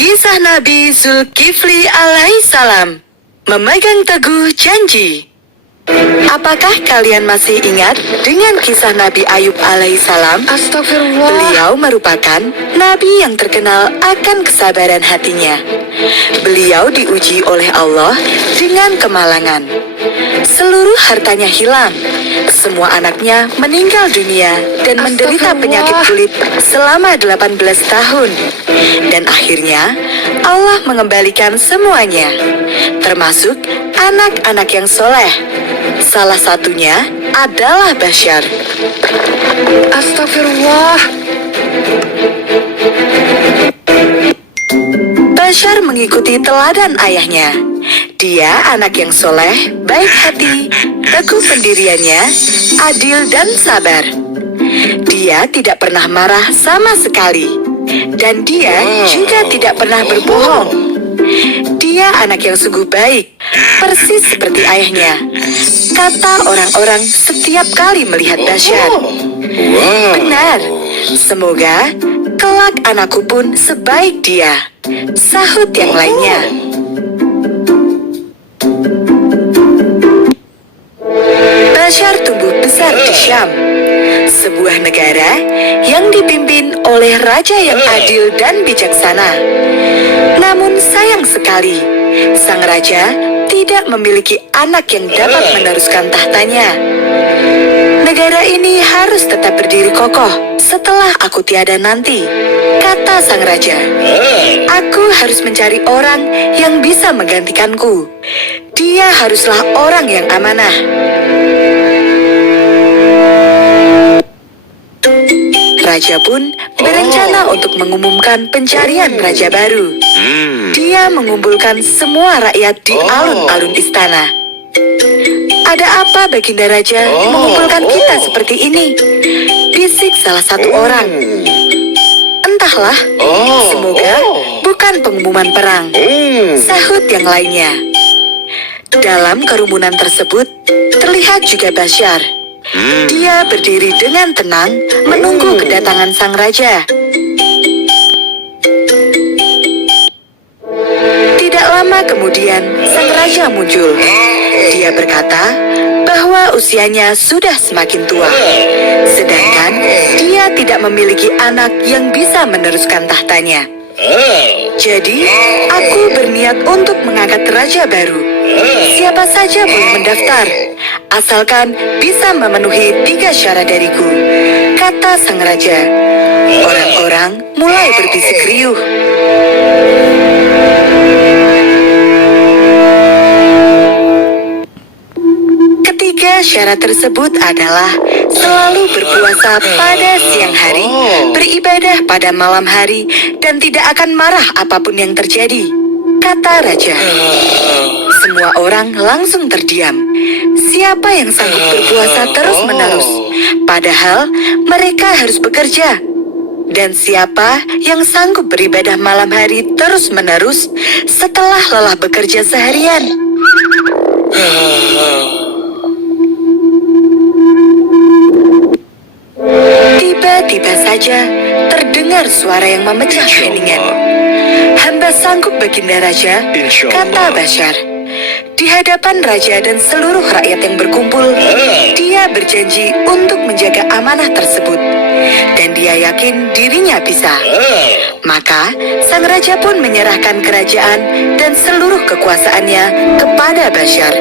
Kisah Nabi Zulkifli alaihissalam memegang teguh janji. Apakah kalian masih ingat dengan kisah Nabi Ayub alaihissalam? Astagfirullah. Beliau merupakan nabi yang terkenal akan kesabaran hatinya. Beliau diuji oleh Allah dengan kemalangan. Seluruh hartanya hilang. Semua anaknya meninggal dunia dan menderita penyakit kulit selama 18 tahun. Dan akhirnya Allah mengembalikan semuanya, termasuk anak-anak yang soleh. Salah satunya adalah Basyar. Astagfirullah. Basyar mengikuti teladan ayahnya. Dia anak yang soleh, baik hati, teguh pendiriannya, adil dan sabar. Dia tidak pernah marah sama sekali. Dan dia juga tidak pernah berbohong. Dia anak yang sungguh baik, persis seperti ayahnya, kata orang-orang setiap kali melihat Basyar. Benar, semoga kelak anakku pun sebaik dia, sahut yang lainnya. Basyar tumbuh besar di Syam, sebuah negara yang dipimpin oleh raja yang adil dan bijaksana. Namun sayang sekali, sang raja tidak memiliki anak yang dapat meneruskan tahtanya. Negara ini harus tetap berdiri kokoh setelah aku tiada nanti, kata sang raja. Aku harus mencari orang yang bisa menggantikanku. Dia haruslah orang yang amanah. Raja pun berencana untuk mengumumkan pencarian raja baru. Dia mengumpulkan semua rakyat di alun-alun istana. Ada apa Baginda Raja mengumpulkan kita seperti ini? Bisik salah satu orang. Entahlah, semoga bukan pengumuman perang, sahut yang lainnya. Dalam kerumunan tersebut, terlihat juga Basyar. Dia berdiri dengan tenang, menunggu kedatangan sang raja. Tidak lama kemudian, sang raja muncul. Dia berkata bahwa usianya sudah semakin tua, sedangkan dia tidak memiliki anak yang bisa meneruskan tahtanya. Jadi, aku berniat untuk mengangkat raja baru. Siapa saja boleh mendaftar, asalkan bisa memenuhi 3 syarat dariku, kata sang raja. Orang-orang mulai berbisik riuh. Ketiga syarat tersebut adalah selalu berpuasa pada siang hari, beribadah pada malam hari, dan tidak akan marah apapun yang terjadi, kata raja. Semua orang langsung terdiam. Siapa yang sanggup berpuasa terus-menerus, padahal mereka harus bekerja? Dan siapa yang sanggup beribadah malam hari terus-menerus setelah lelah bekerja seharian? Tiba-tiba saja terdengar suara yang memecah keheningan. Hamba sanggup Baginda Raja, kata Basyar. Di hadapan raja dan seluruh rakyat yang berkumpul, dia berjanji untuk menjaga amanah tersebut. Dan dia yakin dirinya bisa. Maka, sang raja pun menyerahkan kerajaan dan seluruh kekuasaannya kepada Basyar.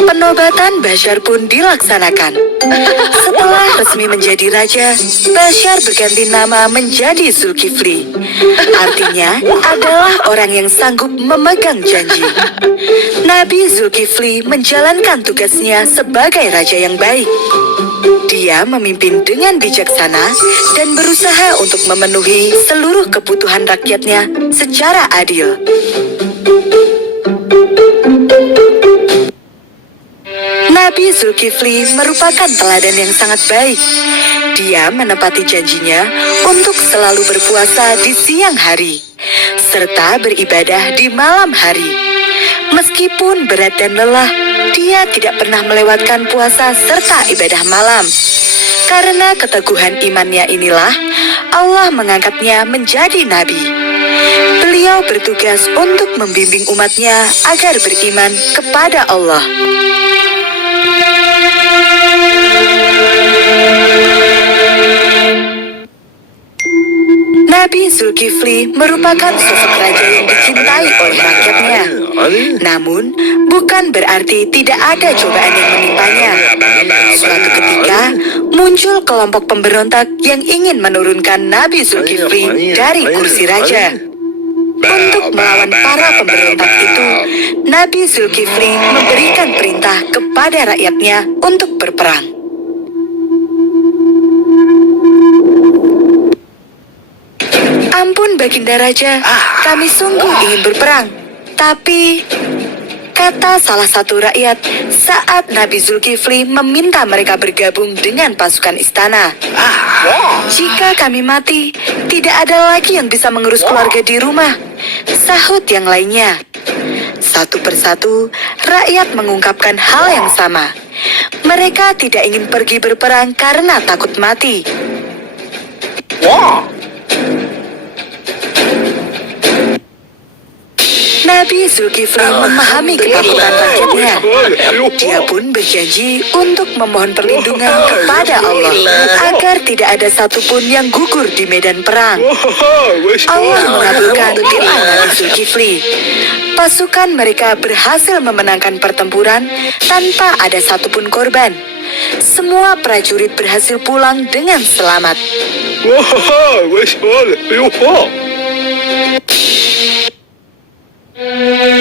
Penobatan Basyar pun dilaksanakan. Setelah resmi menjadi raja, Basyar berganti nama menjadi Zulkifli. Artinya adalah orang yang sanggup memegang janji. Nabi Zulkifli menjalankan tugasnya sebagai raja yang baik. Dia memimpin dengan bijaksana dan berusaha untuk memenuhi seluruh kebutuhan rakyatnya secara adil. Nabi Zulkifli merupakan teladan yang sangat baik. Dia menepati janjinya untuk selalu berpuasa di siang hari, serta beribadah di malam hari. Meskipun berat dan lelah, Dia tidak pernah melewatkan puasa serta ibadah malam. Karena keteguhan imannya inilah, Allah mengangkatnya menjadi nabi. Beliau bertugas untuk membimbing umatnya agar beriman kepada Allah. Nabi Zulkifli merupakan sosok raja yang dicintai oleh rakyatnya. Namun, bukan berarti tidak ada cobaan yang menimpanya. Suatu ketika, muncul kelompok pemberontak yang ingin menurunkan Nabi Zulkifli dari kursi raja. Untuk melawan para pemberontak itu, Nabi Zulkifli memberikan perintah kepada rakyatnya untuk berperang. Ampun Baginda Raja, kami sungguh ingin berperang. Tapi, kata salah satu rakyat saat Nabi Zulkifli meminta mereka bergabung dengan pasukan istana. Jika kami mati, tidak ada lagi yang bisa mengurus keluarga di rumah, sahut yang lainnya. Satu persatu, rakyat mengungkapkan hal yang sama. Mereka tidak ingin pergi berperang karena takut mati. Nabi Zulkifli memahami ketakutan rakyatnya. Dia pun berjanji untuk memohon perlindungan kepada Allah agar tidak ada satupun yang gugur di medan perang. Allah mengabulkan doa Nabi Zulkifli. Pasukan mereka berhasil memenangkan pertempuran tanpa ada satupun korban. Semua prajurit berhasil pulang dengan selamat.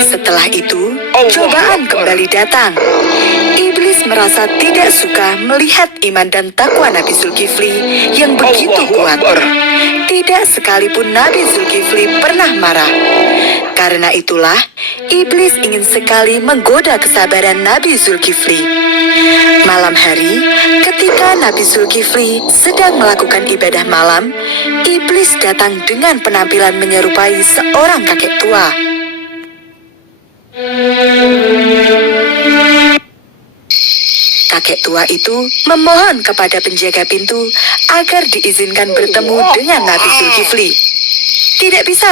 Setelah itu, cobaan kembali datang. Iblis merasa tidak suka melihat iman dan takwa Nabi Zulkifli yang begitu kuat. Tidak sekalipun Nabi Zulkifli pernah marah. Karena itulah, iblis ingin sekali menggoda kesabaran Nabi Zulkifli. Malam hari, ketika Nabi Zulkifli sedang melakukan ibadah malam, iblis datang dengan penampilan menyerupai seorang kakek tua. Kakek tua itu memohon kepada penjaga pintu agar diizinkan bertemu dengan Nabi Zulkifli. Tidak bisa.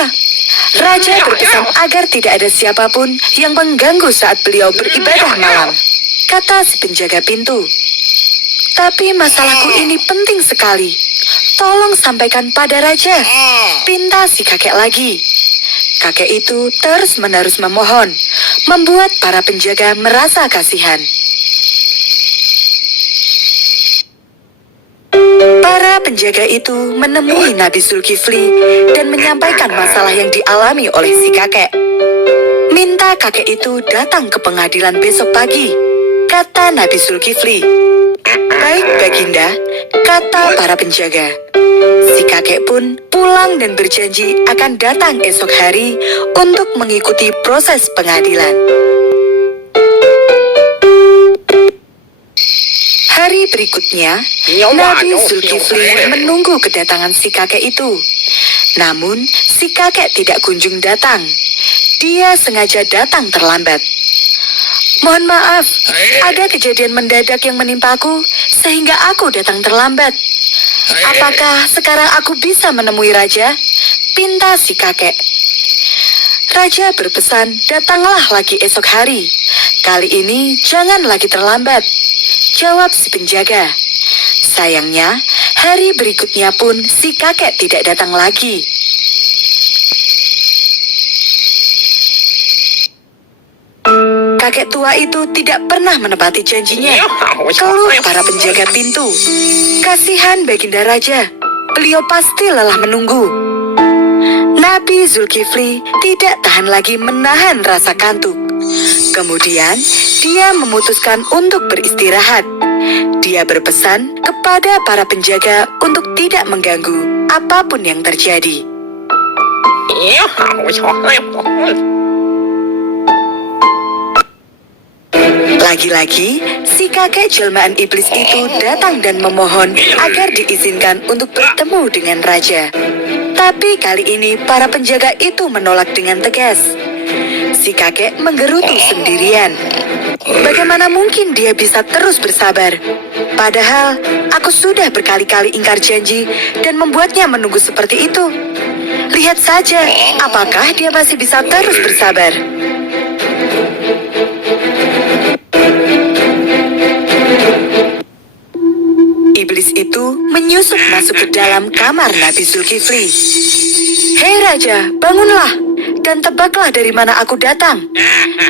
Raja berpesan agar tidak ada siapapun yang mengganggu saat beliau beribadah malam, kata si penjaga pintu. Tapi masalahku ini penting sekali. Tolong sampaikan pada raja, pinta si kakek lagi. Kakek itu terus-menerus memohon, membuat para penjaga merasa kasihan. Para penjaga itu menemui Nabi Zulkifli dan menyampaikan masalah yang dialami oleh si kakek. Minta kakek itu datang ke pengadilan besok pagi, kata Nabi Zulkifli. Baik Baginda, kata para penjaga. Si kakek pun pulang dan berjanji akan datang esok hari untuk mengikuti proses pengadilan. Hari berikutnya, Nabi Zulkifli menunggu kedatangan si kakek itu. Namun, si kakek tidak kunjung datang. Dia sengaja datang terlambat. Mohon maaf, ada kejadian mendadak yang menimpaku sehingga aku datang terlambat. Apakah sekarang aku bisa menemui raja? Pinta si kakek. Raja berpesan, datanglah lagi esok hari. Kali ini jangan lagi terlambat, jawab si penjaga. Sayangnya, hari berikutnya pun si kakek tidak datang lagi. Kakek tua itu tidak pernah menepati janjinya. Keluh para penjaga pintu. Kasihan Baginda Raja, beliau pasti lelah menunggu. Nabi Zulkifli tidak tahan lagi menahan rasa kantuk. Kemudian, dia memutuskan untuk beristirahat. Dia berpesan kepada para penjaga untuk tidak mengganggu apapun yang terjadi. Lagi-lagi, si kakek jelmaan iblis itu datang dan memohon agar diizinkan untuk bertemu dengan raja. Tapi kali ini para penjaga itu menolak dengan tegas. Si kakek menggerutu sendirian. Bagaimana mungkin dia bisa terus bersabar? Padahal aku sudah berkali-kali ingkar janji dan membuatnya menunggu seperti itu. Lihat saja, apakah dia masih bisa terus bersabar? Iblis itu menyusup masuk ke dalam kamar Nabi Zulkifli. "Hei Raja, bangunlah dan tebaklah dari mana aku datang,"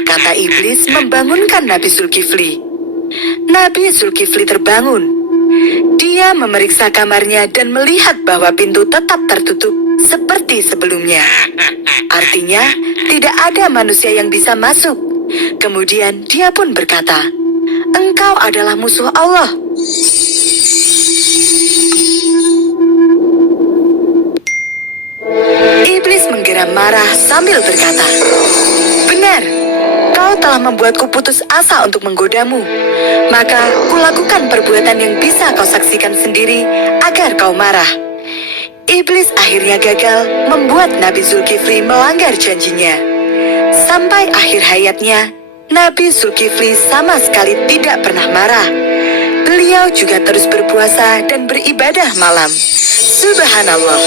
kata iblis membangunkan Nabi Zulkifli. Nabi Zulkifli terbangun. Dia memeriksa kamarnya dan melihat bahwa pintu tetap tertutup seperti sebelumnya. Artinya, tidak ada manusia yang bisa masuk. Kemudian dia pun berkata, "Engkau adalah musuh Allah." Iblis menggeram marah sambil berkata, "Benar, kau telah membuatku putus asa untuk menggodamu. Maka kulakukan perbuatan yang bisa kau saksikan sendiri agar kau marah." Iblis akhirnya gagal membuat Nabi Zulkifli melanggar janjinya. Sampai akhir hayatnya, Nabi Zulkifli sama sekali tidak pernah marah. Beliau juga terus berpuasa dan beribadah malam. Subhanallah.